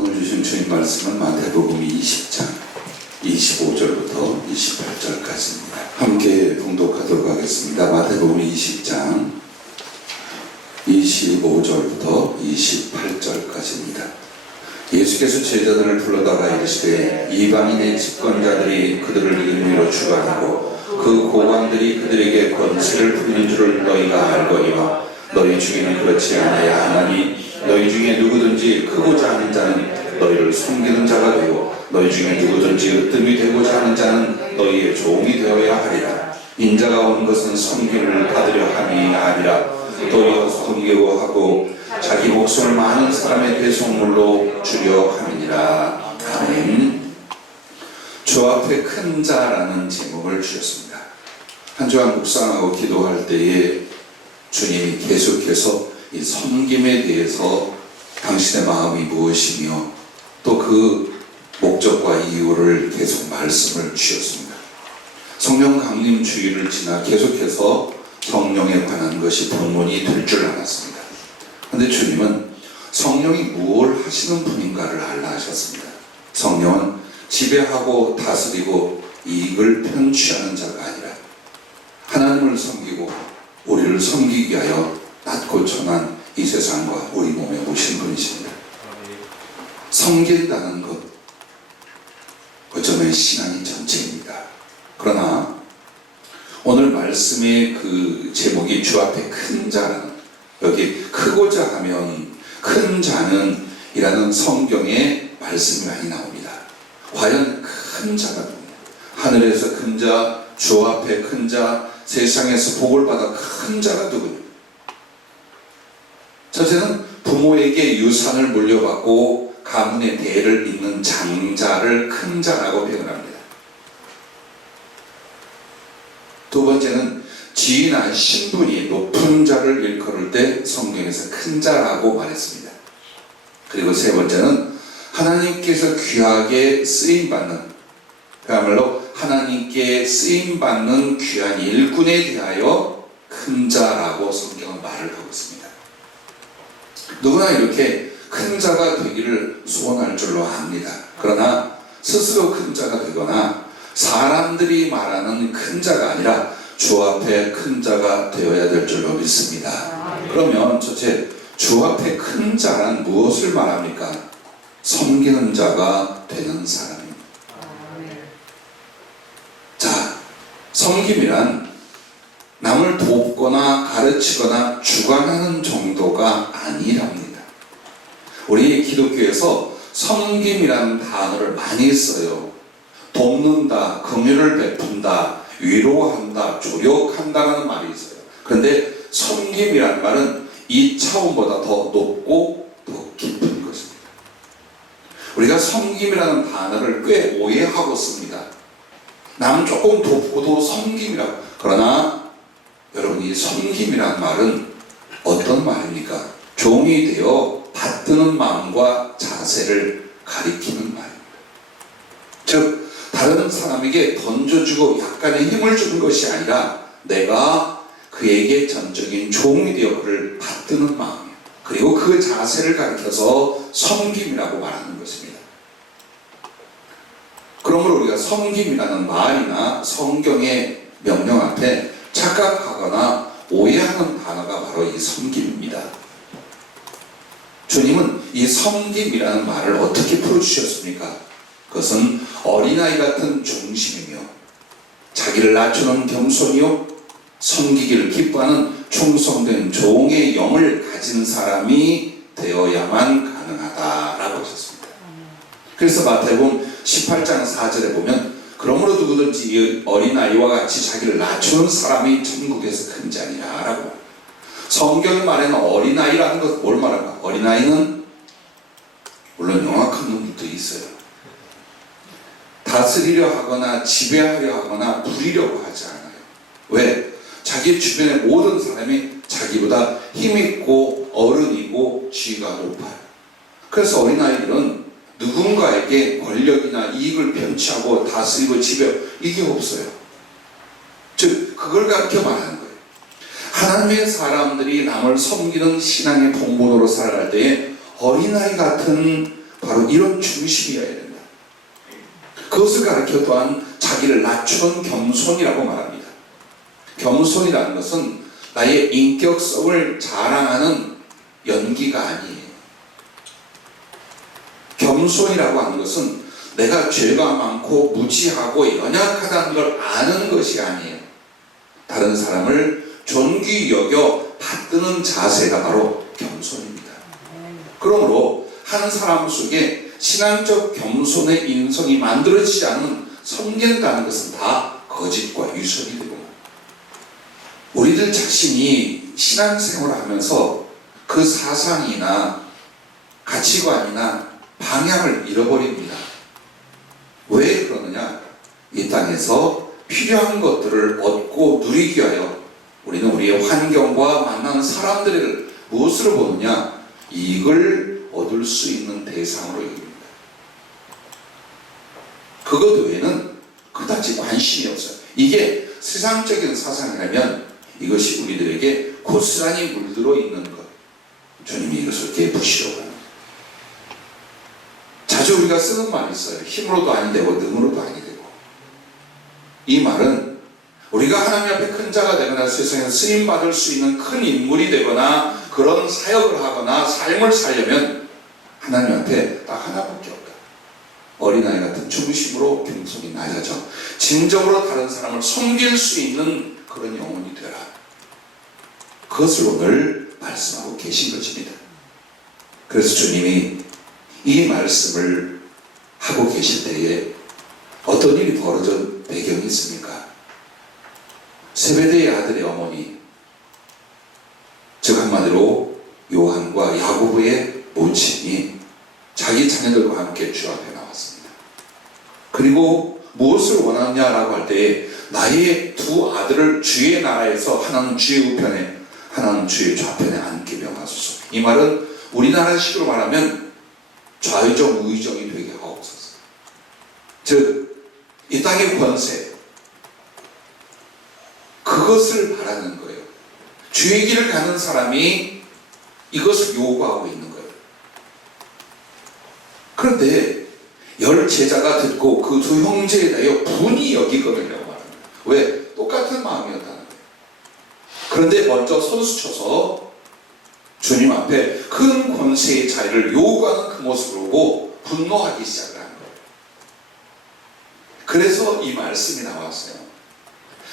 오늘 주신 주님 말씀은 마태복음 20장 25절부터 28절까지입니다. 함께 봉독하도록 하겠습니다. 마태복음 20장 25절부터 28절까지입니다. 예수께서 제자들을 불러다가 이르시되 이방인의 집권자들이 그들을 임의로 주관하고 그 고관들이 그들에게 권세를 부리는 줄을 너희가 알거니와 너희 중에는 그렇지 않아야 하나니 너희 중에 누구든지 크고자 하는 자는 너희를 섬기는 자가 되고 너희 중에 누구든지 으뜸이 되고자 하는 자는 너희의 종이 되어야 하리라. 인자가 온 것은 섬김을 받으려 함이 아니라 도리어 섬기고 하고 자기 목숨을 많은 사람의 대속물로 주려 함이니라. 아멘. 주 앞에 큰 자라는 제목을 주셨습니다. 한 주간 묵상하고 기도할 때에 주님이 계속해서 이 섬김에 대해서 당신의 마음이 무엇이며 또 그 목적과 이유를 계속 말씀을 주셨습니다. 성령 강림 주일을 지나 계속해서 성령에 관한 것이 본문이 될 줄 알았습니다. 그런데 주님은 성령이 무엇을 하시는 분인가를 알라 하셨습니다. 성령은 지배하고 다스리고 이익을 편취하는 자가 아니라 하나님을 섬기고 우리를 섬기기 위하여 낮고 천한 이 세상과 우리 몸에 오신 분이십니다. 섬긴다는 것, 어쩌면 신앙의 전체입니다. 그러나 오늘 말씀의 그 제목이 주 앞에 큰 자라는, 여기 크고자 하면 큰 자는 이라는 성경의 말씀이 많이 나옵니다. 과연 큰 자가 누구냐? 하늘에서 큰 자, 주 앞에 큰 자, 세상에서 복을 받아 큰 자가 누구냐? 첫째는 부모에게 유산을 물려받고 가문의 대를 잇는 장자를 큰 자라고 표현합니다. 두 번째는 지위나 신분이 높은 자를 일컬을 때 성경에서 큰 자라고 말했습니다. 그리고 세 번째는 하나님께서 귀하게 쓰임받는, 그야말로 하나님께 쓰임받는 귀한 일꾼에 대하여 큰 자라고 성경은 말을 하고 있습니다. 누구나 이렇게 큰 자가 되기를 소원할 줄로 압니다. 그러나 스스로 큰 자가 되거나 사람들이 말하는 큰 자가 아니라 주 앞에 큰 자가 되어야 될 줄로 믿습니다. 그러면 첫째, 주 앞에 큰 자란 무엇을 말합니까? 섬기는 자가 되는 사람입니다. 자, 섬김이란 남을 돕거나 가르치거나 주관하는 정도가 아니랍니다. 우리 기독교에서 섬김이라는 단어를 많이 써요. 돕는다, 긍휼을 베푼다, 위로한다, 조력한다는 말이 있어요. 그런데 섬김이라는 말은 이 차원보다 더 높고 더 깊은 것입니다. 우리가 섬김이라는 단어를 꽤 오해하고 씁니다. 남 조금 돕고도 섬김이라고. 그러나 여러분, 이 섬김이라는 말은 어떤 말입니까? 종이 되어 받드는 마음과 자세를 가리키는 말입니다. 즉, 다른 사람에게 던져주고 약간의 힘을 주는 것이 아니라 내가 그에게 전적인 종이 되어 그를 받드는 마음이에요. 그리고 그 자세를 가리켜서 섬김이라고 말하는 것입니다. 그러므로 우리가 섬김이라는 말이나 성경의 명령 앞에 착각하거나 오해하는 단어가 바로 이 섬김입니다. 주님은 이 섬김이라는 말을 어떻게 풀어주셨습니까? 그것은 어린아이 같은 중심이며 자기를 낮추는 겸손이요 섬기기를 기뻐하는 충성된 종의 영을 가진 사람이 되어야만 가능하다라고 하셨습니다. 그래서 마태복음 18장 4절에 보면 그러므로 누구든지 이 어린아이와 같이 자기를 낮추는 사람이 천국에서 큰 자니라 라고. 성경이 말하는 어린아이라는 것은 뭘 말합니까? 어린아이는 물론 영악한 놈도 있어요. 다스리려 하거나 지배하려 하거나 부리려고 하지 않아요. 왜? 자기 주변의 모든 사람이 자기보다 힘있고 어른이고 지위가 높아요. 그래서 어린아이들은 누군가에게 권력이나 이익을 편취하고 다스리고 지배하고 이게 없어요. 즉 그걸 가르쳐 말하는 거예요. 하나님의 사람들이 남을 섬기는 신앙의 본문으로 살아갈 때에 어린아이 같은 바로 이런 중심이어야 된다. 그것을 가르쳐 또한 자기를 낮추는 겸손이라고 말합니다. 겸손이라는 것은 나의 인격성을 자랑하는 연기가 아니에요. 겸손이라고 하는 것은 내가 죄가 많고 무지하고 연약하다는 걸 아는 것이 아니에요. 다른 사람을 존귀 여겨 받드는 자세가 바로 겸손입니다. 그러므로 한 사람 속에 신앙적 겸손의 인성이 만들어지지 않은 섬긴다는 것은 다 거짓과 유선이 되고, 우리들 자신이 신앙생활을 하면서 그 사상이나 가치관이나 방향을 잃어버립니다. 왜 그러느냐? 이 땅에서 필요한 것들을 얻고 누리기 위하여 우리는 우리의 환경과 만나는 사람들을 무엇으로 보느냐? 이익을 얻을 수 있는 대상으로 여깁니다. 그것 외에는 그다지 관심이 없어요. 이게 세상적인 사상이라면 이것이 우리들에게 고스란히 물들어 있는 것, 주님이 이것을 깨부시려고 합니다. 자주 우리가 쓰는 말이 있어요. 힘으로도 아니 되고 능으로도 아니 되고. 이 말은 우리가 하나님 앞에 큰 자가 되거나 세상에서 쓰임받을 수 있는 큰 인물이 되거나 그런 사역을 하거나 삶을 살려면 하나님 앞에 딱 하나밖에 없다. 어린아이 같은 중심으로 겸손히 낮아져 진정으로 다른 사람을 섬길 수 있는 그런 영혼이 되라. 그것을 오늘 말씀하고 계신 것입니다. 그래서 주님이 이 말씀을 하고 계실 때에 어떤 일이 벌어진 배경이 있습니까? 세베대의 아들의 어머니, 즉 한마디로 요한과 야고보의 모친이 자기 자녀들과 함께 주 앞에 나왔습니다. 그리고 무엇을 원하느냐라고 할 때에 나의 두 아들을 주의 나라에서 하나는 주의 우편에 하나는 주의 좌편에 앉게 명하소서. 이 말은 우리나라식으로 말하면 좌의정 우의정이 되게 하옵소서. 즉 이 땅의 권세, 그것을 바라는 거예요. 주의 길을 가는 사람이 이것을 요구하고 있는 거예요. 그런데 열 제자가 듣고 그 두 형제에 대하여 분이 여기거든요. 왜? 똑같은 마음이었다는 거예요. 그런데 먼저 선수쳐서 주님 앞에 큰 권세의 자리를 요구하는 그 모습을 보고 분노하기 시작을 하는 거예요. 그래서 이 말씀이 나왔어요.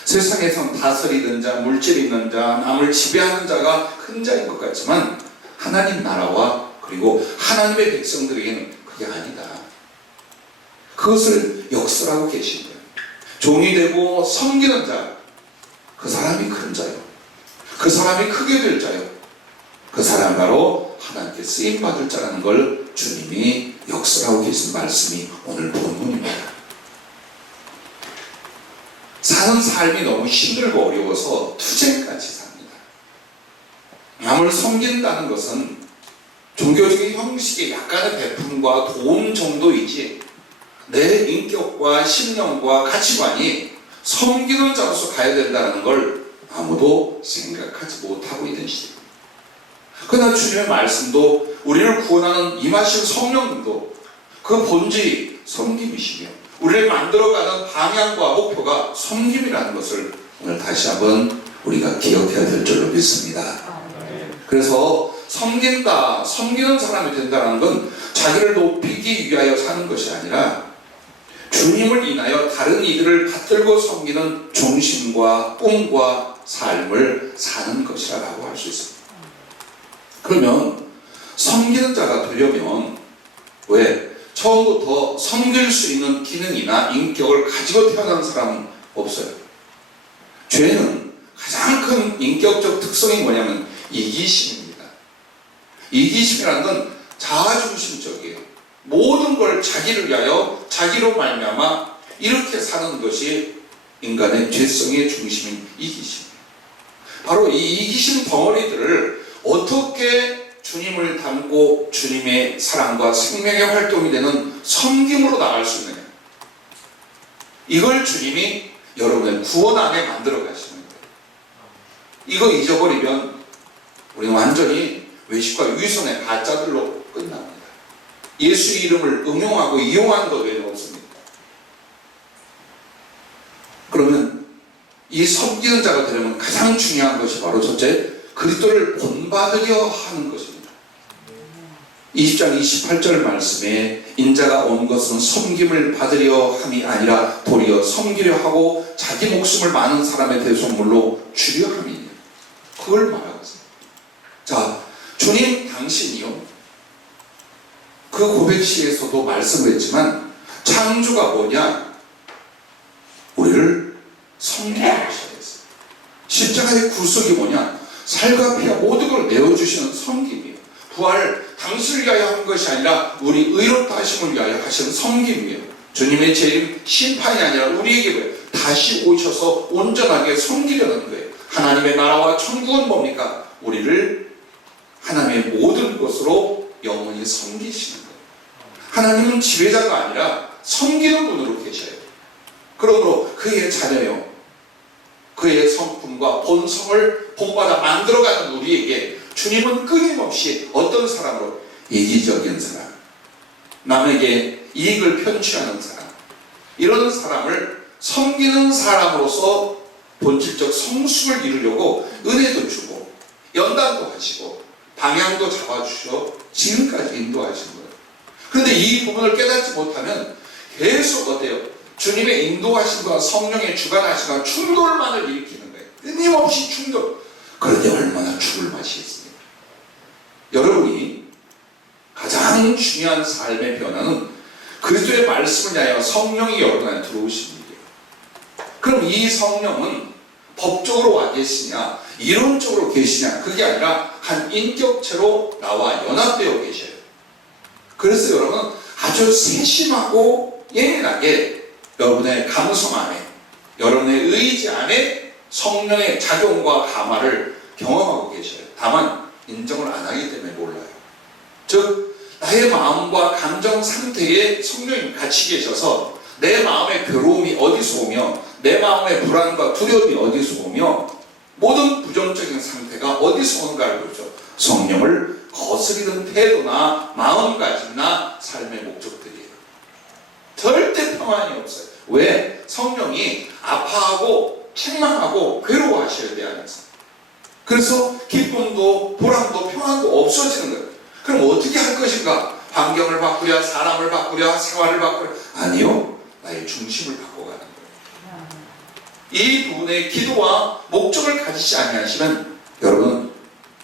세상에선 다스리는 자, 물질 있는 자, 남을 지배하는 자가 큰 자인 것 같지만 하나님 나라와 그리고 하나님의 백성들에게는 그게 아니다. 그것을 역설하고 계신 거예요. 종이 되고 섬기는 자, 그 사람이 큰 자요. 그 사람이 크게 될 자요. 그 사람 바로 하나님께 쓰임받을 자라는 걸 주님이 역설하고 계신 말씀이 오늘 본문입니다. 사는 삶이 너무 힘들고 어려워서 투쟁까지 삽니다. 남을 섬긴다는 것은 종교적인 형식의 약간의 베품과 도움 정도이지 내 인격과 신념과 가치관이 섬기는 자로서 가야 된다는 걸 아무도 생각하지 못하고 있는 시대입니다. 그러나 주님의 말씀도 우리를 구원하는 임하신 성령님도 그 본질이 섬김이시며 우리를 만들어가는 방향과 목표가 섬김이라는 것을 오늘 다시 한번 우리가 기억해야 될 줄로 믿습니다. 그래서 섬긴다, 섬기는 사람이 된다는 건 자기를 높이기 위하여 사는 것이 아니라 주님을 인하여 다른 이들을 받들고 섬기는 중심과 꿈과 삶을 사는 것이라고 할 수 있습니다. 그러면 섬기는 자가 되려면 왜? 처음부터 섬길 수 있는 기능이나 인격을 가지고 태어난 사람은 없어요. 죄는 가장 큰 인격적 특성이 뭐냐면 이기심입니다. 이기심이라는 건 자아중심적이에요. 모든 걸 자기를 위하여 자기로 말미암아 이렇게 사는 것이 인간의 죄성의 중심인 이기심이에요. 바로 이 이기심 덩어리들을 어떻게 주님을 닮고 주님의 사랑과 생명의 활동이 되는 섬김으로 나갈 수 있느냐, 이걸 주님이 여러분의 구원 안에 만들어 가시는 거예요. 이거 잊어버리면 우리는 완전히 외식과 유희선의 가짜들로 끝납니다. 예수 이름을 응용하고 이용하는 것 외에는 없습니다. 그러면 이 섬기는 자가 되려면 가장 중요한 것이 바로 첫째, 그리스도를 본받으려 하는 것입니다. 20장 28절 말씀에 인자가 온 것은 섬김을 받으려 함이 아니라 도리어 섬기려 하고 자기 목숨을 많은 사람의 대속물로 주려 함이니, 그걸 말하고 있습니다. 자, 주님 당신이요, 그 고백시에서도 말씀을 했지만 창조가 뭐냐? 우리를 섬기게 하셔야겠어요. 십자가의 구속이 뭐냐? 살과 피와 모든 걸 내어주시는 섬김이에요. 부활 당신을 위하여 한 것이 아니라 우리 의롭다 하심을 위하여 하시는 섬김이에요. 주님의 재림 심판이 아니라 우리에게 다시 오셔서 온전하게 섬기려는 거예요. 하나님의 나라와 천국은 뭡니까? 우리를 하나님의 모든 것으로 영원히 섬기시는 거예요. 하나님은 지배자가 아니라 섬기는 분으로 계셔요. 그러므로 그의 자녀요, 그의 성품과 본성을 본받아 만들어가는 우리에게 주님은 끊임없이 어떤 사람으로, 이기적인 사람, 남에게 이익을 편취하는 사람, 이런 사람을 섬기는 사람으로서 본질적 성숙을 이루려고 은혜도 주고 연단도 하시고 방향도 잡아주셔 지금까지 인도하신 거예요. 그런데 이 부분을 깨닫지 못하면 계속 어때요? 주님의 인도하심과 성령의 주관하심과 충돌만을 일으키는 거예요. 끊임없이 충돌. 그런데 얼마나 죽을 맛이 있습니까? 여러분이 가장 중요한 삶의 변화는 그리스도의 말씀을 위하여 성령이 여러분 안에 들어오시는 일이에요. 그럼 이 성령은 법적으로 와 계시냐, 이론적으로 계시냐, 그게 아니라 한 인격체로 나와 연합되어 계셔요. 그래서 여러분 아주 세심하고 예민하게 여러분의 감성 안에, 여러분의 의지 안에 성령의 작용과 감화를 경험하고 계셔요. 다만 인정을 안 하기 때문에 몰라요. 즉 나의 마음과 감정 상태에 성령이 같이 계셔서 내 마음의 괴로움이 어디서 오며 내 마음의 불안과 두려움이 어디서 오며 모든 부정적인 상태가 어디서 오는가를 보죠. 성령을 거스리는 태도나 마음가짐이나 삶의 목적들이에요. 절대 평안이 없어요. 왜? 성령이 아파하고 책망하고 괴로워하셔야 돼 안에서. 그래서 기쁨도 보람도 평안도 없어지는 거예요. 그럼 어떻게 할 것인가? 환경을 바꾸랴, 사람을 바꾸랴, 생활을 바꾸랴? 아니요, 나의 중심을 바꿔가는 거예요. 이 부분에 기도와 목적을 가지지 아니하시면 여러분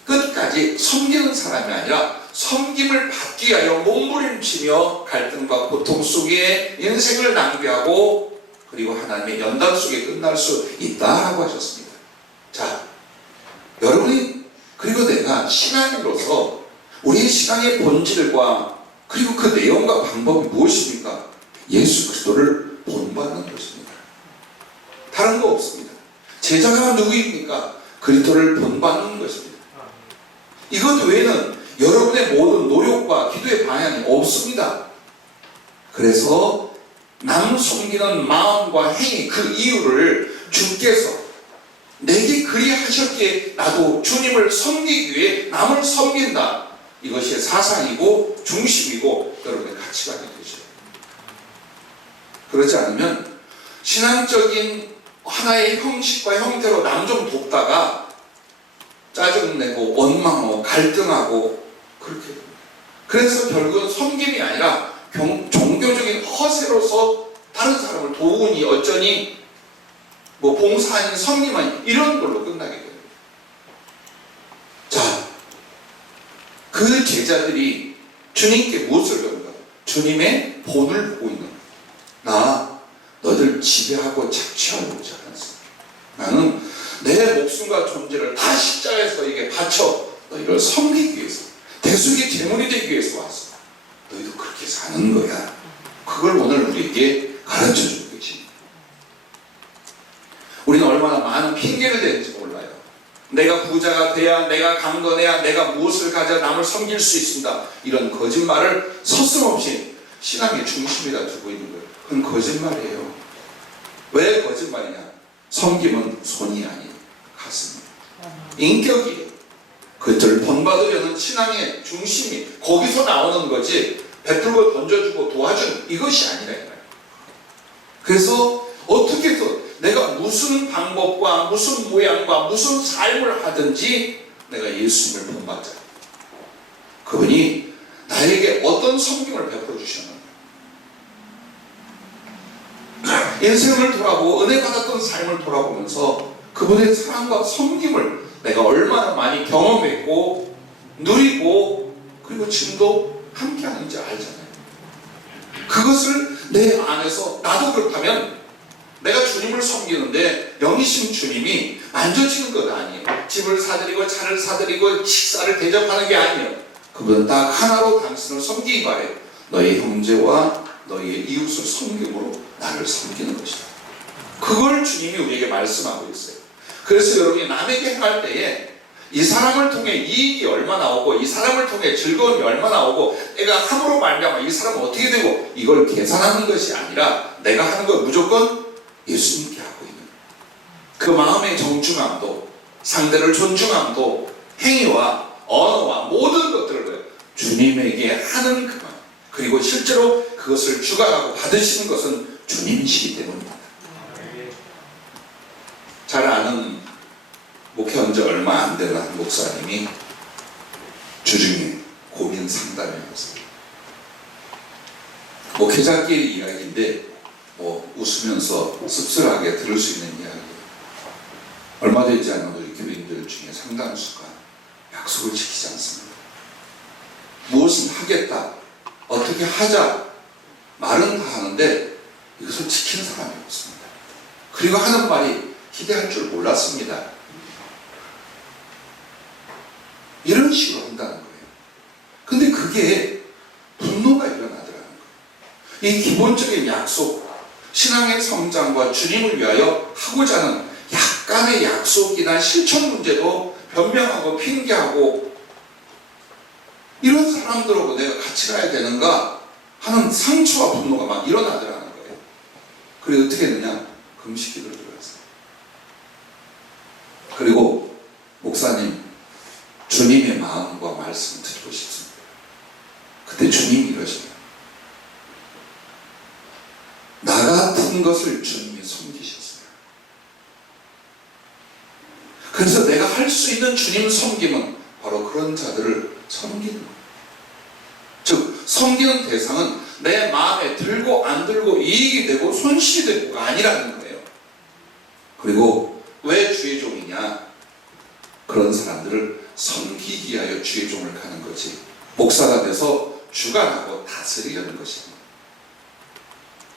끝까지 섬기는 사람이 아니라 섬김을 받기 위하여 몸부림치며 갈등과 고통 속에 인생을 낭비하고 그리고 하나님의 연단 속에 끝날 수 있다라고 하셨습니다. 자, 여러분이 그리고 내가 신앙인으로서 우리의 신앙의 본질과 그리고 그 내용과 방법이 무엇입니까? 예수 그리스도를 본받는 것입니다. 다른 거 없습니다. 제자가 누구입니까? 그리스도를 본받는 것입니다. 이것 외에는 여러분의 모든 노력과 기도의 방향이 없습니다. 그래서 남 섬기는 마음과 행위, 그 이유를 주께서 내게 그리하셨기에 나도 주님을 섬기기 위해 남을 섬긴다. 이것이 사상이고 중심이고 여러분의 가치관이 되죠. 그렇지 않으면 신앙적인 하나의 형식과 형태로 남 좀 돕다가 짜증내고 원망하고 갈등하고 그렇게 됩니다. 그래서 결국은 섬김이 아니라 종교적인 허세로서 다른 사람을 도우니 어쩌니 뭐 봉사 아닌 섬김 아닌 이런 걸로 끝나게 됩니다. 자, 그 제자들이 주님께 무엇을 배운가? 주님의 본을 보고 있는 거예요. 나 너희들 지배하고 착취하고자 않았어. 나는 내 목숨과 존재를 다 십자가에서 너에게 바쳐 너희를 섬기기 위해서, 대속의 제물이 되기 위해서 왔어. 너희도 그렇게 사는 거야. 그걸 오늘 우리에게 가르쳐주고 계십니다. 우리는 얼마나 많은 핑계를 대는지 몰라요. 내가 부자가 돼야, 내가 강건해야, 내가 무엇을 가져야 남을 섬길 수 있습니다. 이런 거짓말을 서슴없이 신앙의 중심에다 두고 있는 거예요. 그건 거짓말이에요. 왜 거짓말이냐? 섬김은 손이 아니에요. 가슴이에요. 인격이에요. 그들을 본받으려는 신앙의 중심이 거기서 나오는 거지, 베풀고 던져주고 도와주는 이것이 아니라 이거예요. 그래서 어떻게 해서 내가 무슨 방법과 무슨 모양과 무슨 삶을 하든지 내가 예수님을 본받자. 그분이 나에게 어떤 섬김을 베풀어 주셨는가. 인생을 돌아보고 은혜 받았던 삶을 돌아보면서 그분의 사랑과 섬김을 내가 얼마나 많이 경험했고 누리고 그리고 지금도 함께하는지 알잖아요. 그것을 내 안에서 나도 그렇다면 내가 주님을 섬기는데 영이신 주님이 만져지는 것 아니에요. 집을 사드리고 차를 사드리고 식사를 대접하는 게 아니에요. 그분은 딱 하나로 당신을 섬기기 바래요. 너의 형제와 너의 이웃을 섬김으로 나를 섬기는 것이다. 그걸 주님이 우리에게 말씀하고 있어요. 그래서 여러분이 남에게 행할 때에 이 사람을 통해 이익이 얼마나 오고 이 사람을 통해 즐거움이 얼마나 오고 내가 함으로 말미암아 이 사람은 어떻게 되고 이걸 계산하는 것이 아니라 내가 하는 건 무조건 예수님께 하고 있는 그 마음의 정중함도 상대를 존중함도 행위와 언어와 모든 것들을 주님에게 하는 그 마음 그리고 실제로 그것을 주관하고 받으시는 것은 주님이시기 때문입니다. 잘 아는 목회한 지 얼마 안 되는 한 목사님이 주중에 고민 상담을 했어요. 목회자끼리 이야기인데 웃으면서 씁쓸하게 들을 수 있는 이야기예요. 얼마 되지 않은 우리 교인들 중에 상당수가 약속을 지키지 않습니다. 무엇을 하겠다, 어떻게 하자 말은 다 하는데 이것을 지키는 사람이 없습니다. 그리고 하는 말이 기대할 줄 몰랐습니다. 이런 식으로 한다는 거예요. 근데 그게 분노가 일어나더라는 거예요. 이 기본적인 약속, 신앙의 성장과 주님을 위하여 하고자 하는 약간의 약속이나 실천 문제도 변명하고 핑계하고 이런 사람들하고 내가 같이 가야 되는가 하는 상처와 분노가 막 일어나더라는 거예요. 그래서 어떻게 했느냐? 금식기도를 들어갔어요. 그리고 목사님 주님의 마음과 말씀을 듣고 싶습니다. 그때 주님이 이러시네요. 나 같은 것을 주님이 섬기셨어요. 그래서 내가 할 수 있는 주님 섬김은 바로 그런 자들을 섬기는 거예요. 즉 섬기는 대상은 내 마음에 들고 안 들고 이익이 되고 손실이 되고가 아니라는 거예요. 그리고 왜 주의 종이냐? 그런 사람들을 섬기기 위하여 주의 종을 가는 거지 목사가 돼서 주관하고 다스리려는 것입니다.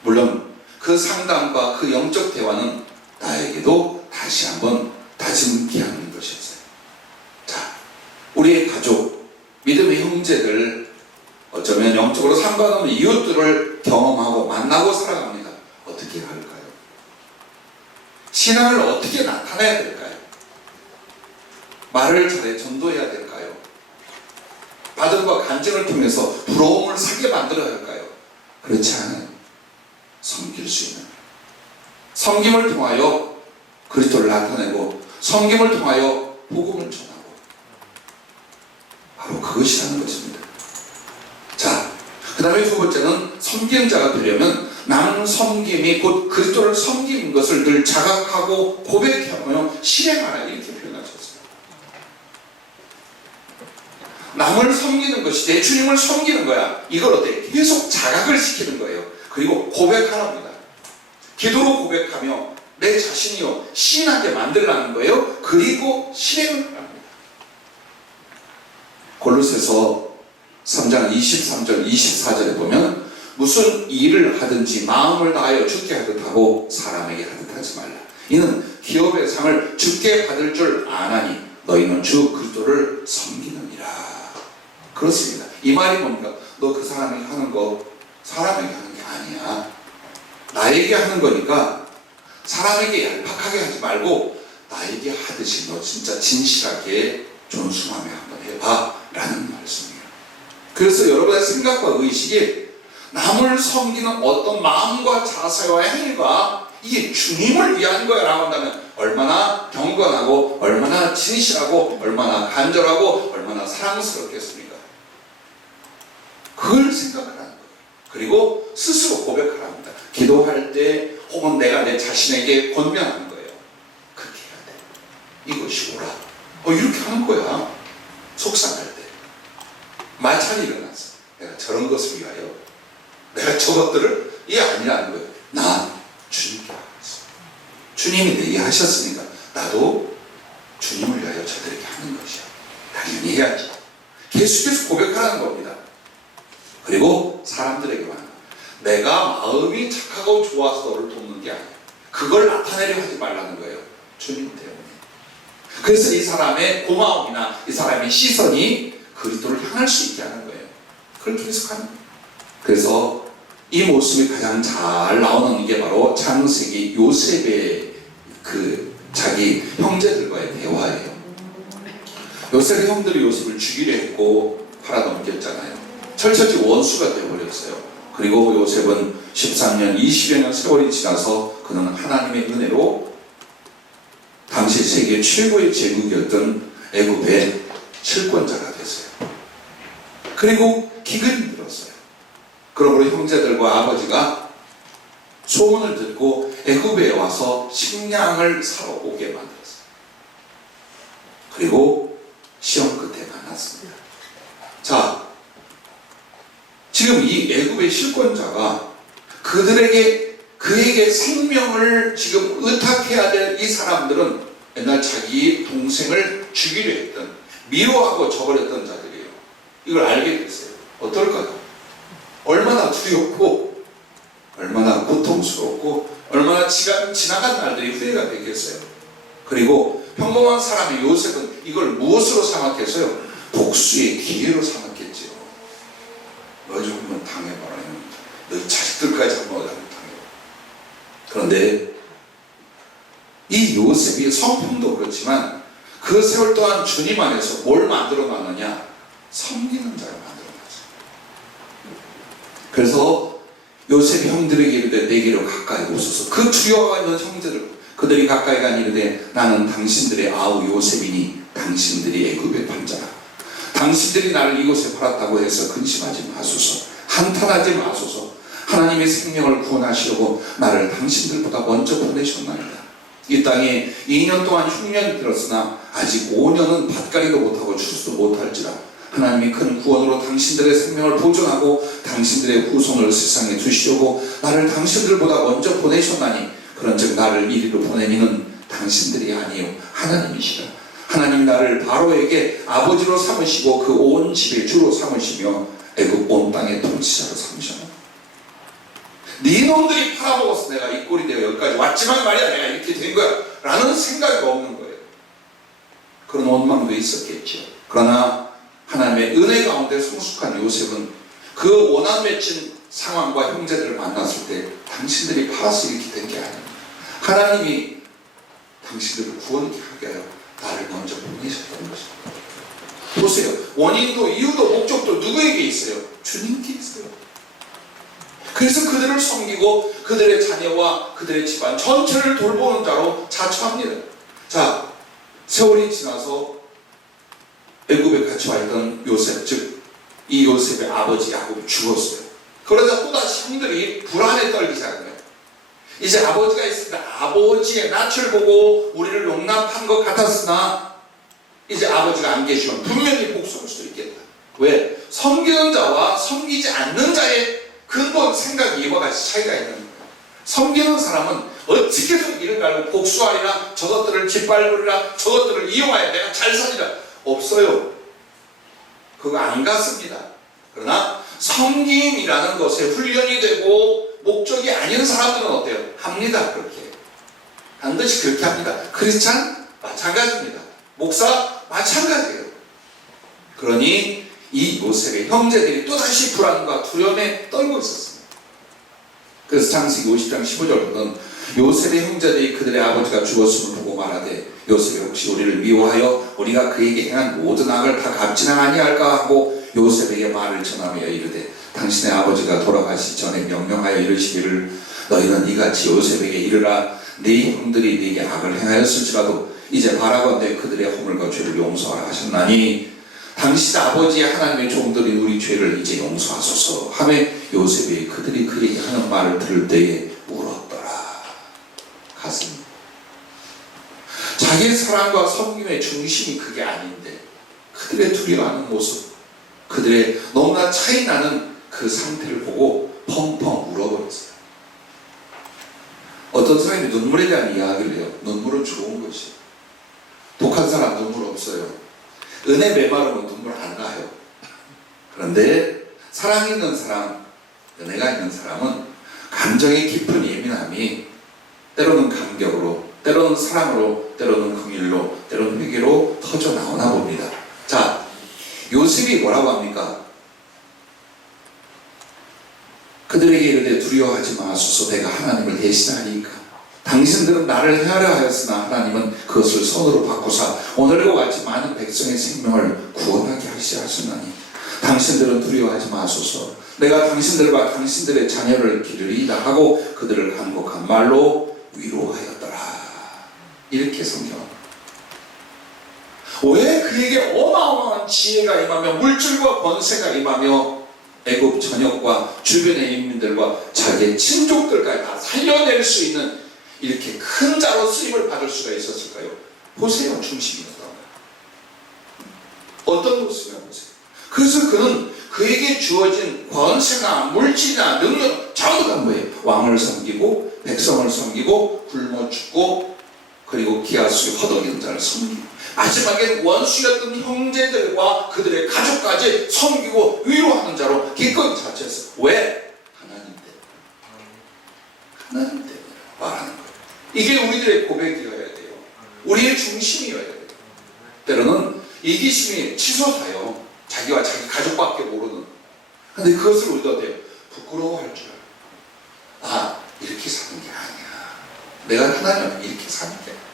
물론 그 상담과 그 영적 대화는 나에게도 다시 한번 다짐케 하는 것이었어요. 자, 우리의 가족, 믿음의 형제들, 어쩌면 영적으로 상관없는 이웃들을 경험하고 만나고 살아갑니다. 어떻게 할까요? 신앙을 어떻게 나타내야 될까요? 말을 잘해 전도해야 될까요? 받음과 간증을 통해서 부러움을 사게 만들어야 할까요? 그렇지 않아요. 섬길 수 있는 섬김을 통하여 그리스도를 나타내고 섬김을 통하여 복음을 전하고 바로 그것이라는 것입니다. 자, 그 다음에 두 번째는 섬기는 자가 되려면 남은 섬김이 곧 그리스도를 섬기는 것을 늘 자각하고 고백하며 실행하라 이렇게 표현하셨어요. 남을 섬기는 것이 내 주님을 섬기는 거야. 이걸 어때? 계속 자각을 시키는 거예요. 그리고 고백하랍니다. 기도로 고백하며 내 자신이요 신하게 만들라는 거예요. 그리고 실행을 합니다. 골로새서 3장 23절 24절에 보면 무슨 일을 하든지 마음을 다하여 주께 하듯 하고 사람에게 하듯 하지 말라. 이는 기업의 상을 주께 받을 줄 아나니 너희는 주 그리스도를 섬기느니라. 그렇습니다. 이 말이 뭡니까? 너 그 사람에게 하는 거 사람에게 하는 게 아니야. 나에게 하는 거니까 사람에게 얄팍하게 하지 말고 나에게 하듯이 너 진짜 진실하게 존숭하며 한번 해봐 라는 말씀이에요. 그래서 여러분의 생각과 의식이 남을 섬기는 어떤 마음과 자세와 행위가 이게 주님을 위한 거야 라고 한다면 얼마나 경건하고 얼마나 진실하고 얼마나 간절하고 얼마나 사랑스럽겠습니까? 그걸 생각하라는 거예요. 그리고 스스로 고백을 합니다. 기도할 때 혹은 내가 내 자신에게 권면하는 거예요. 그렇게 해야 돼. 이것이 옳아. 이렇게 하는 거야. 속상할 때. 마찰이 일어났어. 내가 저런 것을 위하여 내가 저것들을 이게 아니라는 거예요. 난 주님께 하고 있어. 주님이 내게 하셨으니까 나도 주님을 위하여 저들에게 하는 것이야. 당연히 해야지. 계속해서 고백하라는 겁니다. 그리고 사람들에게만 내가 마음이 착하고 좋아서 너를 돕는 게 아니야. 그걸 나타내려 하지 말라는 거예요. 주님 때문에. 그래서 이 사람의 고마움이나 이 사람의 시선이 그리스도를 향할 수 있게 하는 거예요. 그걸 계속하는 거예요. 그래서 이 모습이 가장 잘 나오는 게 바로 창세기 요셉의 그 자기 형제들과의 대화예요. 요셉의 형들이 요셉을 죽이려 했고 팔아넘겼잖아요. 철저히 원수가 되어버렸어요. 그리고 요셉은 13년, 20여 년 세월이 지나서 그는 하나님의 은혜로 당시 세계 최고의 제국이었던 애굽의 실권자가 됐어요. 그리고 기근이 들었어요. 그러므로 형제들과 아버지가 소문을 듣고 애굽에 와서 식량을 사러 오게 만들었어요. 그리고 시험 끝에 만났습니다. 자, 지금 이 애굽의 실권자가 그에게 생명을 지금 의탁해야 될 이 사람들은 옛날 자기 동생을 죽이려 했던, 미워하고 저버렸던 자들이에요. 이걸 알게 됐어요. 어떨까요? 얼마나 두렵고 얼마나 고통스럽고 얼마나 지나간 날들이 후회가 되겠어요. 그리고 평범한 사람의 요셉은 이걸 무엇으로 생각했어요? 복수의 기회로 생각했지요. 너 조금만 당해봐라. 너 자식들까지 한번 당해봐. 그런데 이 요셉이 성품도 그렇지만 그 세월 동안 주님 안에서 뭘 만들어 놨느냐? 섬기는 자를 만들어 놨어요. 그래서 요셉이 형들에게 이르되 내게로 가까이 오소서. 그 두려워가 있는 형제들 그들이 가까이 가니 이르되 나는 당신들의 아우 요셉이니 당신들이 애굽의 판자라. 당신들이 나를 이곳에 팔았다고 해서 근심하지 마소서. 한탄하지 마소서. 하나님의 생명을 구원하시려고 나를 당신들보다 먼저 보내셨나이다. 이 땅에 2년 동안 흉년이 들었으나 아직 5년은 밭가리도 못하고 추수도 못할지라. 하나님이 큰 구원으로 당신들의 생명을 보존하고 당신들의 후손을 세상에 두시려고 나를 당신들보다 먼저 보내셨나니 그런즉 나를 이리로 보낸 이는 당신들이 아니요 하나님이시라. 하나님이 나를 바로에게 아버지로 삼으시고 그 온 집의 주로 삼으시며 애굽 온 땅의 통치자로 삼으셨나니 네 놈들이 팔아먹어서 내가 이 꼴이 되어 여기까지 왔지만 말이야 내가 이렇게 된 거야 라는 생각이 없는 거예요. 그런 원망도 있었겠죠. 그러나 하나님의 은혜 가운데 성숙한 요셉은 그 원한 맺힌 상황과 형제들을 만났을 때 당신들이 팔아서 이렇게 된 게 아닙니다. 하나님이 당신들을 구원케 하게 하여 나를 먼저 보내셨다는 것입니다. 보세요. 원인도 이유도 목적도 누구에게 있어요? 주님께 있어요. 그래서 그들을 섬기고 그들의 자녀와 그들의 집안 전체를 돌보는 자로 자처합니다. 자, 세월이 지나서 애굽에 같이 와 있던 요셉, 즉 이 요셉의 아버지 야곱이 죽었어요. 그러다 또다시 형들이 불안에 떨기 시작한 거예요. 이제 아버지가 있으니까 아버지의 낯을 보고 우리를 용납한 것 같았으나 이제 아버지가 안 계시면 분명히 복수할 수도 있겠다. 왜? 섬기는 자와 섬기지 않는 자의 근본 생각이 이와 같이 차이가 있는 거예요. 섬기는 사람은 어떻게 해서 이를 갈고 복수하리라, 저것들을 짓밟으리라, 저것들을 이용하여 내가 잘 살리라. 없어요. 그거 안 같습니다. 그러나 섬김이라는 것에 훈련이 되고 목적이 아닌 사람들은 어때요? 합니다. 그렇게. 반드시 그렇게 합니다. 크리스찬 마찬가지입니다. 목사 마찬가지예요. 그러니 이 요셉의 형제들이 또다시 불안과 두려움에 떨고 있었습니다. 그래서 창세기 50장 15절부터는 요셉의 형제들이 그들의 아버지가 죽었음을 보고 말하되 요셉이 혹시 우리를 미워하여 우리가 그에게 행한 모든 악을 다 갚지는 아니할까 하고 요셉에게 말을 전하며 이르되 당신의 아버지가 돌아가시기 전에 명령하여 이르시기를 너희는 이같이 요셉에게 이르라 네 형들이 네게 악을 행하였을지라도 이제 바라건대 그들의 허물과 죄를 용서하라 하셨나니 당신 아버지 하나님의 종들이 우리 죄를 이제 용서하소서 하며 요셉이 그들이 그에게 하는 말을 들을 때에 울었더라. 가슴. 자기 사랑과 섬김의 중심이 그게 아닌데 그들의 두려워하는 모습, 그들의 너무나 차이나는 그 상태를 보고 펑펑 울어버렸어요. 어떤 사람이 눈물에 대한 이야기를 해요. 눈물은 좋은 것이에요. 독한 사람 눈물 없어요. 은혜 메마르면 눈물 안 나요. 그런데 사랑 있는 사람, 은혜가 있는 사람은 감정의 깊은 예민함이 때로는 감격으로, 때로는 사랑으로, 때로는 긍휼로, 때로는 회개로 터져 나오나 봅니다. 자, 요셉이 뭐라고 합니까? 그들에게 이르되 두려워하지 마소서 내가 하나님을 대신하니까 당신들은 나를 헤아려 하였으나 하나님은 그것을 선으로 바꾸사 오늘과 같이 많은 백성의 생명을 구원하게 하시나니 당신들은 두려워하지 마소서 내가 당신들과 당신들의 자녀를 기르리이다 하고 그들을 간곡한 말로 위로하였더라. 이렇게 성경합니다. 왜 그에게 어마어마한 지혜가 임하며 물질과 권세가 임하며 애굽 전역과 주변의 인민들과 자기의 친족들까지 다 살려낼 수 있는 이렇게 큰 자로 쓰임을 받을 수가 있었을까요? 보세요. 중심이었다. 어떤 모습이냐 보세요. 그래서 그는 그에게 주어진 권세나 물질이나 능력 전부 다 뭐예요? 왕을 섬기고 백성을 섬기고 굶어 죽고 그리고 기아 속에 허덕이는 자를 섬기고 마지막에 원수였던 형제들과 그들의 가족까지 섬기고 위로하는 자로 기꺼이 자처했어요. 왜? 하나님 때문에. 하나님 때문에 말하는 거예요. 이게 우리들의 고백이어야 돼요. 우리의 중심이어야 돼요. 때로는 이기심이 치솟아요. 자기와 자기 가족밖에 모르는. 근데 그것을 우리가 어때요? 부끄러워할 줄 알아요. 아, 이렇게 사는 게 아니야. 내가 하나님 앞에 이렇게 사는 게 아니야.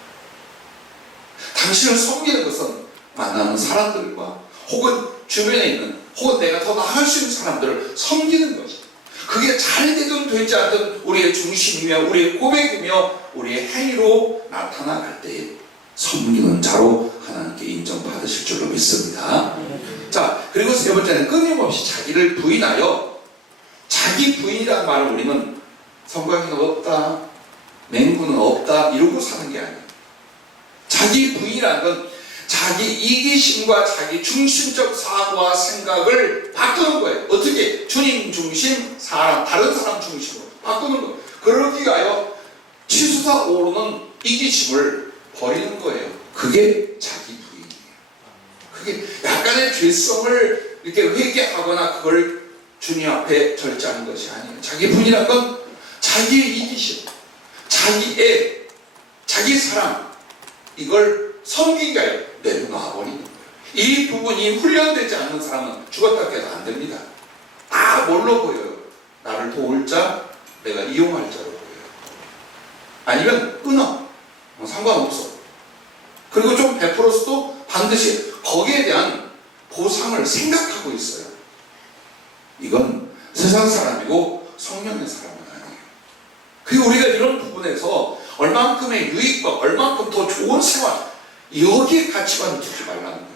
당신을 섬기는 것은 만나는 사람들과 혹은 주변에 있는 혹은 내가 더 나을 수 있는 사람들을 섬기는 것이 그게 잘 되든 되지 않든 우리의 중심이며 우리의 고백이며 우리의 행위로 나타나갈 때 섬기는 자로 하나님께 인정받으실 줄로 믿습니다. 자, 그리고 세 번째는 끊임없이 자기를 부인하여 자기 부인이라는 말을 우리는 성곽이는 없다, 맹구는 없다 이러고 사는 게 아니에요. 자기 부인이라는 건 자기 이기심과 자기 중심적 사고와 생각을 바꾸는 거예요. 어떻게? 주님 중심, 다른 사람 중심으로 바꾸는 거예요. 그러기 위하여 치솟아 오르는 이기심을 버리는 거예요. 그게 자기 부인이에요. 그게 약간의 죄성을 이렇게 회개하거나 그걸 주님 앞에 절제하는 것이 아니에요. 자기 부인이라는 건 자기의 이기심, 자기의 자기 사랑 이걸 섬기기 위하여 내려놔버리는 거예요. 이 부분이 훈련되지 않는 사람은 죽었다 깨도 안 됩니다. 다 뭘로 보여요? 나를 도울 자, 내가 이용할 자로 보여요. 아니면 끊어. 상관없어. 그리고 좀 베풀어서도 반드시 거기에 대한 보상을 생각하고 있어요. 이건 세상 사람이고 성령의 사람은 아니에요. 그리고 우리가 이런 부분에서 얼만큼의 유익과 얼만큼 더 좋은 생활 여기에 가치관을 두지 말라는 거예요.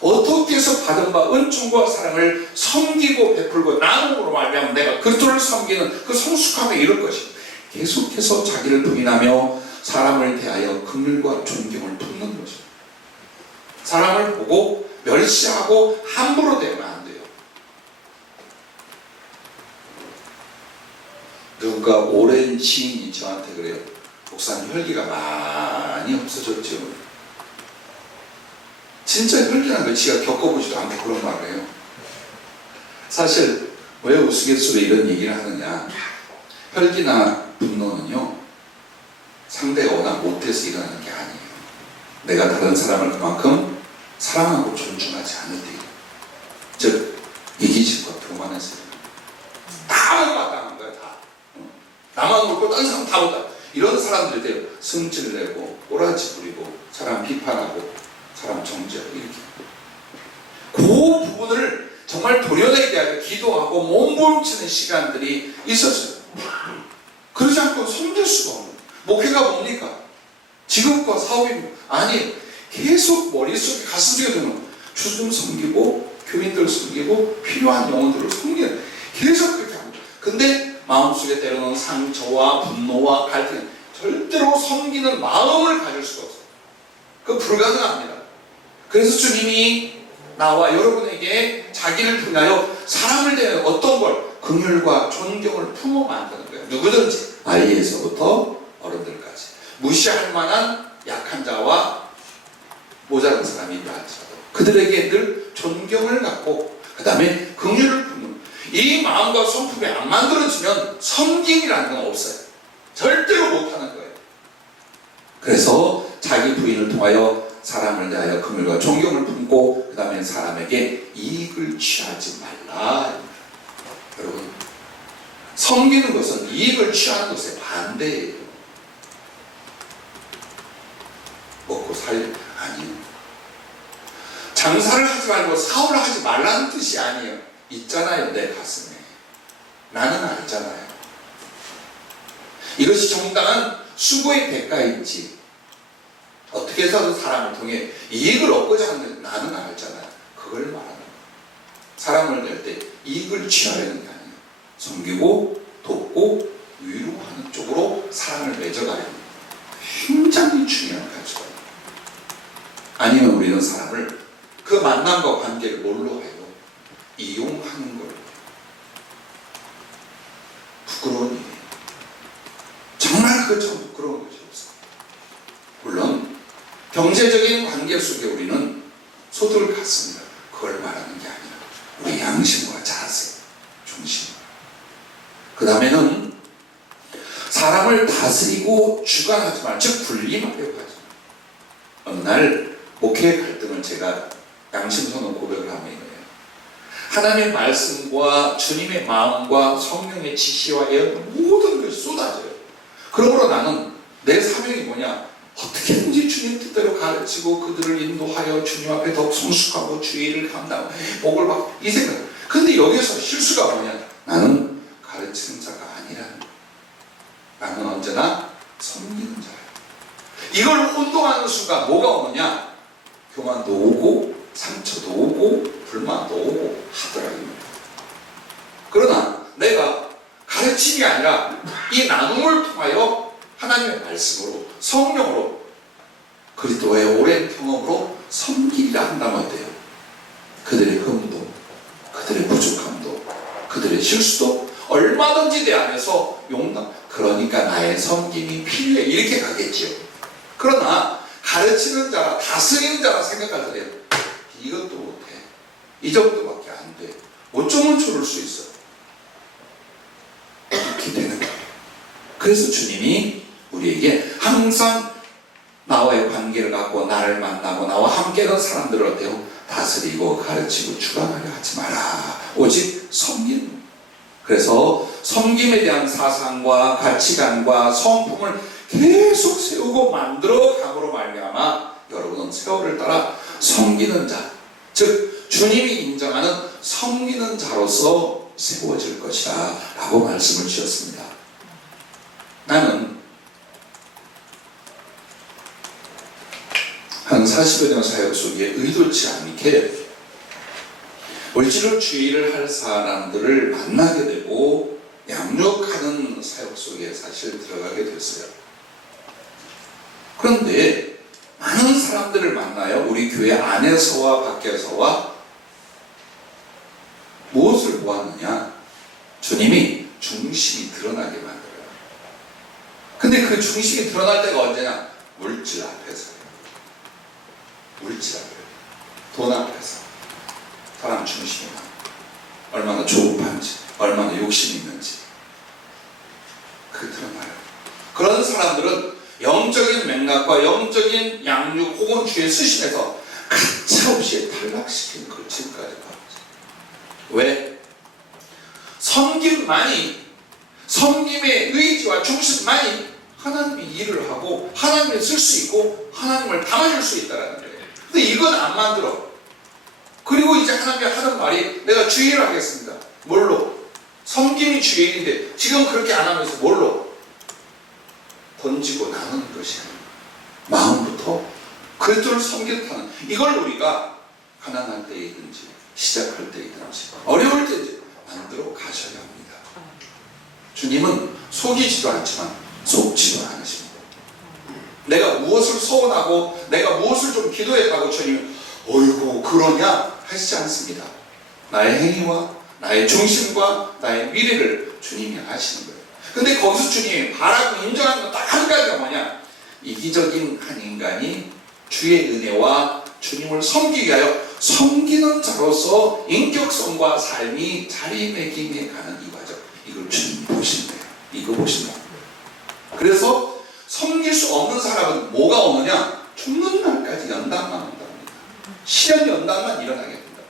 어떻게 해서 받은 바 은총과 사랑을 섬기고 베풀고 나눔으로 말하면 내가 그들을 섬기는 그 성숙함에 이를 것입니다. 계속해서 자기를 부인하며 사람을 대하여 긍휼과 존경을 품는 것입니다. 사람을 보고 멸시하고 함부로 대하면 안 돼요. 누군가 오랜 지인이 저한테 그래요. 목사님 혈기가 많이 없어졌죠. 진짜 혈기라는 걸 지가 겪어보지도 않고 그런 말을 해요. 사실 왜 우스갯소리에 이런 얘기를 하느냐. 혈기나 분노는요 상대가 워낙 못해서 일어나는 게 아니에요. 내가 다른 사람을 그만큼 사랑하고 존중하지 않을 때예요. 즉 이기심과 교만해서 다 못마땅한 거야. 다 나만 옳고 다른 사람 다 못다. 이런 사람들이 돼요. 승질 내고 꼬라지 부리고 사람 비판하고 사람 정죄하고 이렇게. 그 부분을 정말 도려내기 위하여 기도하고 몸부림치는 시간들이 있었어요. 그러지 않고 섬길 수가 없는. 목회가 뭡니까? 직업과 사업입니다. 아니 계속 머릿속에 가슴속에 두면 주좀 섬기고 교인들 섬기고 필요한 영혼들을 섬기는, 계속 그렇게 합니다. 근데 마음속에 때로는 상처와 분노와 갈등, 절대로 섬기는 마음을 가질 수가 없어요. 그거 불가능합니다. 그래서 주님이 나와 여러분에게 자기를 통하여 사람을 대하여 어떤 걸, 긍휼과 존경을 품어 만드는 거예요. 누구든지, 아이에서부터 어른들까지. 무시할 만한 약한 자와 모자란 사람이 있다 할지라도 그들에게 늘 존경을 갖고 그 다음에 긍휼을 품는 이 마음과 성품이 안 만들어지면 섬김이라는 건 없어요. 절대로 못하는 거예요. 그래서 자기 부인을 통하여 사람을 대하여 긍휼과 존경을 품고 그 다음에 사람에게 이익을 취하지 말라. 여러분, 섬기는 것은 이익을 취하는 것의 반대예요. 먹고 살 아니에요. 장사를 하지 말고 사업을 하지 말라는 뜻이 아니에요. 있잖아요, 내 가슴에. 나는 알잖아요. 이것이 정당한 수고의 대가인지 어떻게 해서든 사람을 통해 이익을 얻고자 하는 나는 알잖아요. 그걸 말하는 거예요. 사람을 낼 때 이익을 취하려는 게 아니에요. 섬기고 돕고 위로하는 쪽으로 사람을 맺어가려는 거예요. 굉장히 중요한 가치관이에요. 아니면 우리는 사람을 그 만남과 관계를 뭘로 해요? 이용하는 거예요. 부끄러운 일이에요. 정말 그거 참 부끄러운 것이 없어요. 물론 경제적인 관계 속에 우리는 소득을 갖습니다. 그걸 말하는 게 아니라 우리 양심과 자세, 중심. 그 다음에는 사람을 다스리고 주관하지 말, 즉 분리하려고 하지 말. 어느 날 목회의 갈등을 제가 양심선언 고백을 하며 이거예요. 하나님의 말씀과 주님의 마음과 성령의 지시와 예언 모든 것이 쏟아져요. 그러므로 나는 내 사명이 뭐냐? 어떻게든지 주님 뜻대로 가르치고 그들을 인도하여 주님 앞에 더 성숙하고 주의를 감당하고 복을 받고 이 생각. 근데 여기서 실수가 뭐냐? 나는 가르치는 자가 아니라는 거예요. 나는 언제나 섬기는 자예요. 이걸 혼동하는 순간 뭐가 오느냐? 교만도 오고 상처도 오고 불만도 오고 하더라고요. 그러나 내가 가르침이 아니라 이 나눔을 통하여 하나님의 말씀으로 성령으로 그리스도의 오랜 경험으로 섬기리라 한다면 돼요. 그들의 흠도 그들의 부족함도 그들의 실수도 얼마든지 내 안에서 용납. 그러니까 나의 섬김이 필요해. 이렇게 가겠지요. 그러나 가르치는 자라 다스리는 자라 생각할 때 이것도 못해. 이 정도밖에 안 돼. 어쩌면 저럴 수 있어. 이렇게 되는 거예요. 그래서 주님이 우리에게 항상 나와의 관계를 갖고 나를 만나고 나와 함께하는 사람들을 어때요? 다스리고 가르치고 주관하려 하지 마라. 오직 섬기는 거예요. 그래서 섬김에 대한 사상과 가치관과 성품을 계속 세우고 만들어 감으로 말미암아 여러분은 세월을 따라 섬기는 자, 즉 주님이 인정하는 섬기는 자로서 세워질 것이다 라고 말씀을 주셨습니다. 나는 한 40여 년 사역 속에 의도치 않게 물질로 주의를 할 사람들을 만나게 되고 양육하는 사역 속에 사실 들어가게 됐어요. 그런데 많은 사람들을 만나요. 우리 교회 안에서와 밖에서와 무엇을 보았느냐? 주님이 중심이 드러나게 만들어요. 근데 그 중심이 드러날 때가 언제냐? 물질 앞에서요. 물질 앞에, 돈 앞에서. 사람 중심이 얼마나 조급한지, 얼마나 욕심이 있는지 그게 드러나요. 그런 사람들은 영적인 맥락과 영적인 양육 혹은 주의 쓰심에서 가차없이 탈락시키는 거침까지 받았어요. 왜? 섬김만이, 섬김의 의지와 중심만이 하나님이 일을 하고 하나님을 쓸 수 있고 하나님을 담아줄 수 있다는 거예요. 근데 이건 안 만들어. 그리고 이제 하나님이 하는 말이 내가 주의를 하겠습니다. 뭘로? 섬김이 주의인데 지금 그렇게 안 하면서 뭘로? 던지고 나누는 것이 아니에요. 마음부터 그리스도를 섬기듯하는 이걸 우리가 가난할 때이든지 시작할 때이든지 어려울 때든지 만들어 가셔야 합니다. 주님은 속이지도 않지만 속지도 않으십니다. 내가 무엇을 소원하고 내가 무엇을 좀 기도했다고 주님은 어이구 그러냐 하시지 않습니다. 나의 행위와 나의 중심과 나의 미래를 주님이 아시는 거예요. 근데 거기서 주님이 바라고 인정하는 건 딱 한 가지가 뭐냐, 이기적인 한 인간이 주의 은혜와 주님을 섬기기 위하여 섬기는 자로서 인격성과 삶이 자리매김해 가는 이 과정, 이걸 주님이 보신대요. 이거 보신다. 그래서 섬길 수 없는 사람은 뭐가 오느냐, 죽는 날까지 연단만 온답니다. 시련 연단만 일어나게 된다.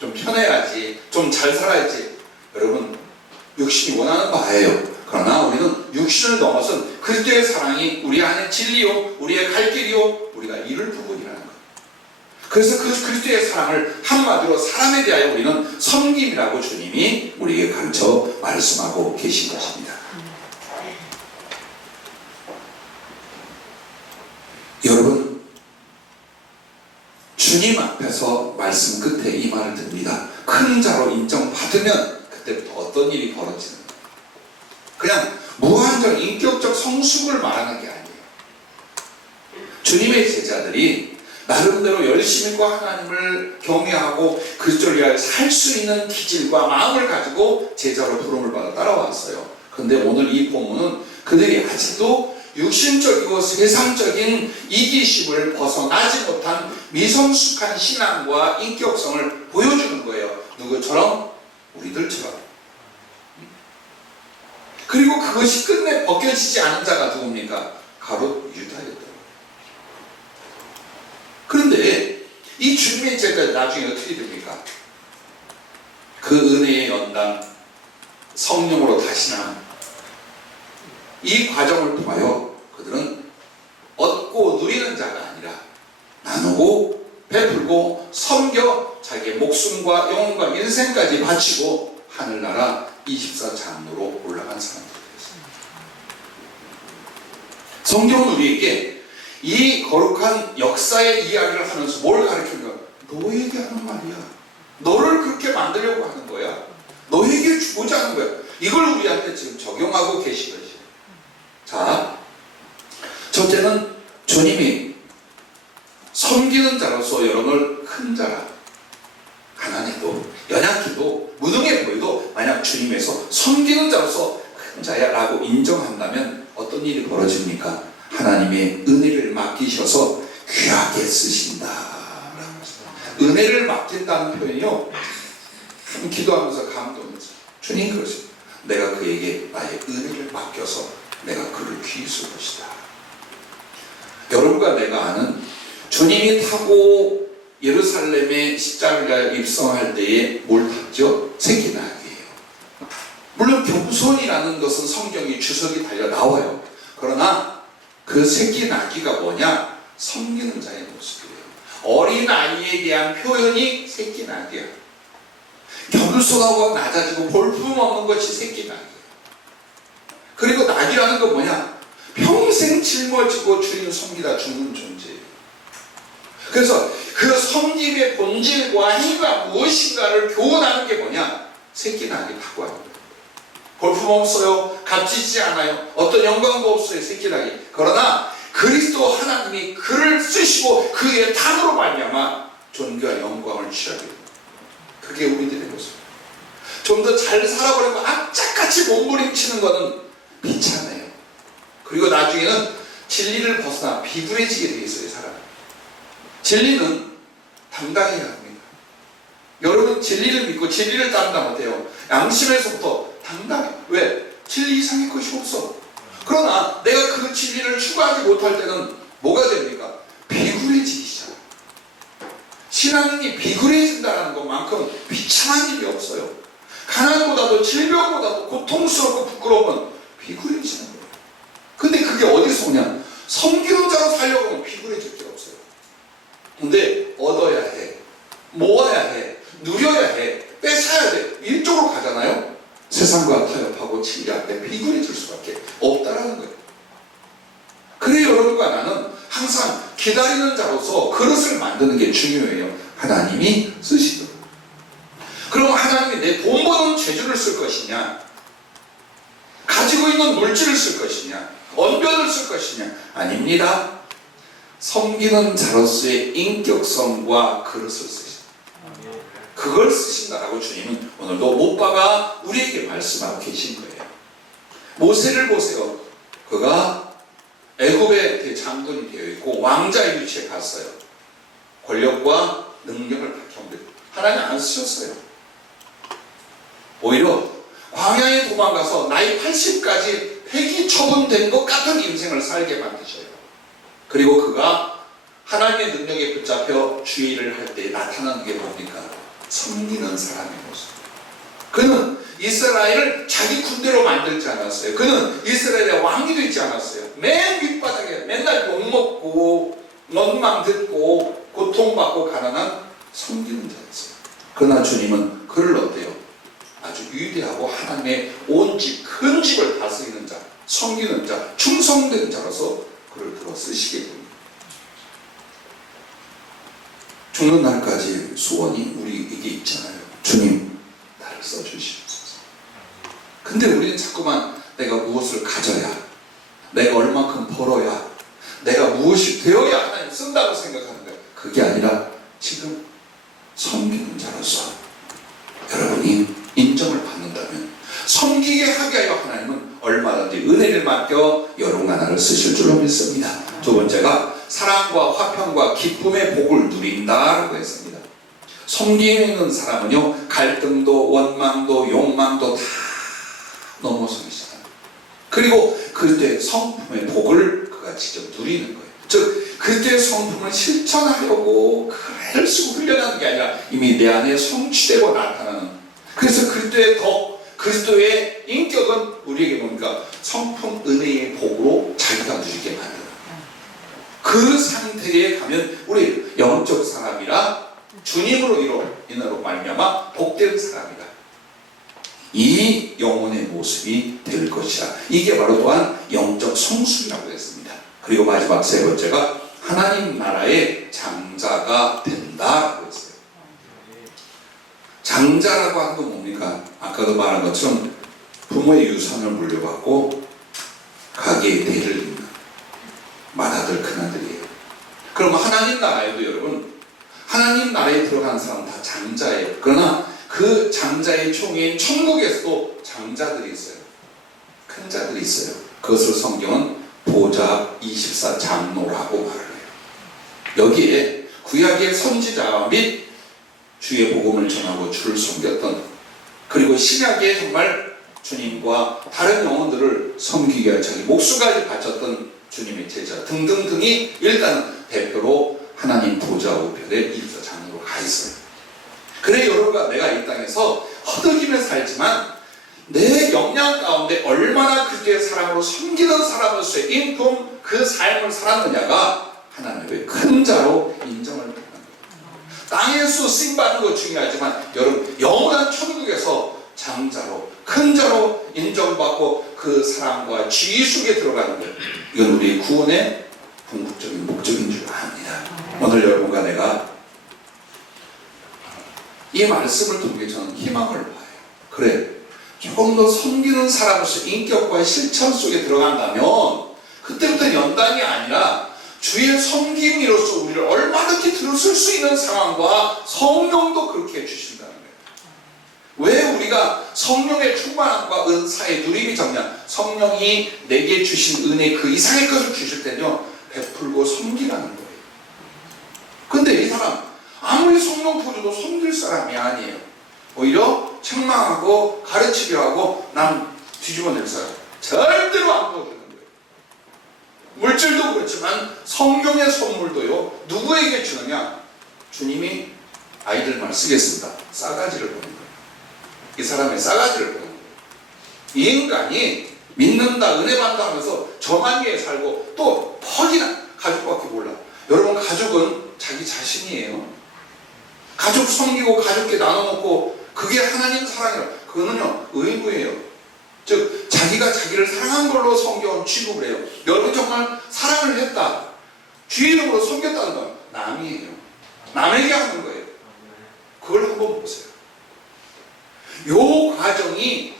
좀 편해야지, 좀 잘 살아야지. 여러분, 육신이 원하는 바예요. 그러나 우리는 육신을 넘어선 그리스도의 사랑이 우리 안에 진리요, 우리의 갈 길이요, 우리가 이룰 부분이라는 거예요. 그래서 그 그리스도의 사랑을 한마디로 사람에 대하여 우리는 섬김이라고 주님이 우리에게 가르쳐 말씀하고 계신 것입니다. 여러분, 주님 앞에서 말씀 끝에 이 말을 듭니다. 큰 자로 인정받으면 그때부터 어떤 일이 벌어지는 거예요. 그냥 무한정 인격적 성숙을 말하는 게 아니에요. 주님의 제자들이 나름대로 열심히과 하나님을 경외하고 그리스도를 위하여 살 수 있는 기질과 마음을 가지고 제자로 부름을 받아 따라왔어요. 그런데 오늘 이 본문은 그들이 아직도 육신적이고 세상적인 이기심을 벗어나지 못한 미성숙한 신앙과 인격성을 보여주는 거예요. 누구처럼? 우리들처럼. 그리고 그것이 끝내 벗겨지지 않은 자가 누굽니까? 바로 유다였더라고요. 그런데 이 주님의 제자 나중에 어떻게 됩니까? 그 은혜의 연단, 성령으로 다시나 이 과정을 통하여 그들은 얻고 누리는 자가 아니라 나누고 베풀고 섬겨 자기의 목숨과 영혼과 인생까지 바치고 하늘나라 24장로로 올라간 사람들이 되었습니다. 성경은 우리에게 이 거룩한 역사의 이야기를 하면서 뭘 가르치는가? 너에게 하는 말이야. 너를 그렇게 만들려고 하는 거야. 너에게 주고자 하는 거야. 이걸 우리한테 지금 적용하고 계신 것이에요. 자, 첫째는 주님이 섬기는 자로서 여러분을 큰 자라, 가난해도 연약해도 무능해 보여도 만약 주님에서 섬기는 자로서 큰 자야 라고 인정한다면 어떤 일이 벌어집니까? 하나님의 은혜를 맡기셔서 귀하게 쓰신다 라고 했습니다. 은혜를 맡긴다는 표현이요, 참 기도하면서 감동했어요. 주님 그러세요. 내가 그에게 나의 은혜를 맡겨서 내가 그를 귀히 쓸 것이다. 여러분과 내가 아는 주님이 타고 예루살렘의 십자가에 입성할 때에 뭘 탔죠? 새끼나귀예요. 물론 겸손이라는 것은 성경이 주석이 달려 나와요. 그러나 그 새끼나귀가 뭐냐? 섬기는 자의 모습이에요. 어린아이에 대한 표현이 새끼나귀야. 겸손하고 낮아지고 볼품없는 것이 새끼나귀예요. 그리고 낙이라는 건 뭐냐? 평생 짊어지고 주님을 섬기다 죽는 존재예요. 그래서 그 섬김의 본질과 행위가 무엇인가를 교훈하는 게 뭐냐? 새끼 낙이 타고 하는 거예요. 볼품없어요. 값지지 않아요. 어떤 영광도 없어요. 새끼 낙이. 그러나 그리스도 하나님이 그를 쓰시고 그의 탐으로 말미암아 존귀와 영광을 취하게 됩니다. 그게 우리들의 모습이에요. 좀 더 잘 살아보려고 악착같이 몸부림치는 것은 비참해요. 그리고 나중에는 진리를 벗어나 비굴해지게 되어 있어요, 사람이. 진리는 당당해야 합니다. 여러분 진리를 믿고 진리를 따른다면 어때요? 양심에서부터 당당해. 왜? 진리 이상의 것이 없어. 그러나 내가 그 진리를 추구하지 못할 때는 뭐가 됩니까? 비굴해지기 시작해요. 신앙이 비굴해진다는 것만큼 비참한 일이 없어요. 가난보다도 질병보다도 고통스럽고 부끄러우면 비굴해지는 거예요. 근데 그게 어디서 오냐? 섬기는 자로 살려고 하면 비굴해질 게 없어요. 근데 얻어야 해, 모아야 해, 누려야 해, 뺏어야 돼, 이쪽으로 가잖아요. 세상과 타협하고 진리 앞에 비굴해질 수밖에 없다라는 거예요. 그래 여러분과 나는 항상 기다리는 자로서 그릇을 만드는 게 중요해요. 하나님이 쓰시도록. 그럼 하나님이 내 돈 버는 재주를 쓸 것이냐, 가지고 있는 물질을 쓸 것이냐, 언변을 쓸 것이냐? 아닙니다. 섬기는 자로서의 인격성과 그릇을 쓰신다. 그걸 쓰신다라고 주님은 오늘도 못 박아 우리에게 말씀하고 계신 거예요. 모세를 보세요. 그가 애굽의 대장군이 되어 있고 왕자의 위치에 갔어요. 권력과 능력을 갖춰온 하나님 안 쓰셨어요. 오히려 광야에 도망가서 나이 80까지 폐기 처분된 것 같은 인생을 살게 만드셔요. 그리고 그가 하나님의 능력에 붙잡혀 주의를 할 때 나타나는 게 뭡니까? 섬기는 사람의 모습. 그는 이스라엘을 자기 군대로 만들지 않았어요. 그는 이스라엘의 왕이 되지 않았어요. 맨 밑바닥에 맨날 욕먹고 원망 듣고 고통받고 가난한 섬기는 자였어요. 그러나 주님은 그를 어때요? 아주 위대하고 하나님의 온 집, 큰 집을 다스리는 자, 섬기는 자, 충성된 자로서 그를 들어 쓰시게 됩니다. 죽는 날까지 소원이 우리에게 있잖아요. 주님, 나를 써주시옵소서. 근데 우리는 자꾸만 내가 무엇을 가져야, 내가 얼만큼 벌어야, 내가 무엇이 되어야 하나님 쓴다고 생각하는 거예요. 그게 아니라 지금 섬기는 자로서 여러분이 인정을 받는다면, 섬기게 하게 하여 하나님은 얼마든지 은혜를 맡겨 여러분 하나를 쓰실 줄로 믿습니다. 두 번째가 사랑과 화평과 기쁨의 복을 누린다라고 했습니다. 섬기는 사람은요, 갈등도 원망도 욕망도 다 넘어서 계시다. 그리고 그때 성품의 복을 그가 직접 누리는 거예요. 즉 그때의 성품을 실천하려고 애를 쓰고 훈련하는 게 아니라 이미 내 안에 성취되고 나타나는. 그래서 그리스도의 덕, 그리스도의 인격은 우리에게 뭡니까? 성품 은혜의 복으로 자기가 누리게 만드는. 그 상태에 가면 우리 영적 사람이라 주님으로 인하로 말미암아 복된 사람이다. 이 영혼의 모습이 될 것이라. 이게 바로 또한 영적 성숙이라고 했습니다. 그리고 마지막 세 번째가 하나님 나라의 장자가 된다라고 했어요. 장자라고 하는 건 뭡니까? 아까도 말한 것처럼 부모의 유산을 물려받고 가게의 대를 잇는 맏아들 큰아들이에요. 그럼 하나님 나라에도 여러분, 하나님 나라에 들어가는 사람은 다 장자예요. 그러나 그 장자의 총회인 천국에서도 장자들이 있어요. 큰 자들이 있어요. 그것을 성경은 보좌 24장로라고 말을 해요. 여기에 구약의 선지자 및 주의 복음을 전하고 주를 섬겼던, 그리고 신약에 정말 주님과 다른 영혼들을 섬기기 위해 자기 목숨까지 바쳤던 주님의 제자 등등등이 일단 대표로 하나님 보좌 우편에 24장로로 가 있어요. 그래 여러분과 내가 이 땅에서 허덕이며 살지만 내 역량 가운데 얼마나 그때의 사람으로 섬기는 사람으로서의 인품, 그 삶을 살았느냐가 하나님의 큰 자로 인정을 받는 거예요. 땅에서 쓰임받는 거 중요하지만 여러분 영원한 천국에서 장자로, 큰 자로 인정받고 그 사람과 지위 속에 들어가는 것, 이건 우리의 구원의 궁극적인 목적인 줄 압니다. 오늘 여러분과 내가 이 말씀을 통해 저는 희망을 봐요. 그래, 조금 더 섬기는 사람으로서 인격과 실천 속에 들어간다면 그때부터 연단이 아니라 주의 섬김이로서 우리를 얼마든지 들어설 수 있는 상황과 성령도 그렇게 해주신다는 거예요. 왜 우리가 성령의 충만함과 은사의 누림이 적냐? 성령이 내게 주신 은혜 그 이상의 것을 주실 때는요, 베풀고 섬기라는 거예요. 근데 이 사람 아무리 성령 부르도 섬길 사람이 아니에요. 오히려 책망하고 가르치려 하고 남 뒤집어낼 사람. 절대로 안 보여주는 거예요. 물질도 그렇지만 성경의 선물도요, 누구에게 주느냐? 주님이 아이들만 쓰겠습니다. 싸가지를 보는 거예요. 이 사람의 싸가지를 보는 거예요. 이 인간이 믿는다, 은혜 받는다 하면서 저만리에 살고 또 퍽이나 가족밖에 몰라. 여러분, 가족은 자기 자신이에요. 가족 섬기고 가족께 나눠먹고 그게 하나님 사랑이라. 그거는요, 의무예요. 즉 자기가 자기를 사랑한 걸로 성경은 취급을 해요. 여러분 정말 사랑을 했다, 주의 이름으로 섬겼다는 건 남이에요. 남에게 하는 거예요. 그걸 한번 보세요. 요 과정이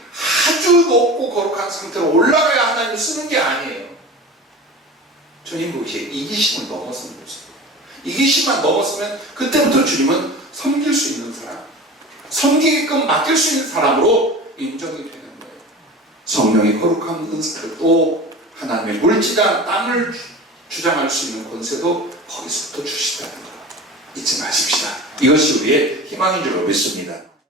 아주 높고 거룩한 상태로 올라가야 하나님을 쓰는 게 아니에요. 주님 보시기에 이기심을 넘어서는 거죠. 이기심만 넘었으면 그때부터 주님은 섬길 수 있는 사람, 섬기게끔 맡길 수 있는 사람으로 인정이 되는 거예요. 성령이 거룩한 또 하나님의 물질한 땅을 주장할 수 있는 권세도 거기서부터 주신다는 거 잊지 마십시다. 이것이 우리의 희망인 줄 믿습니다.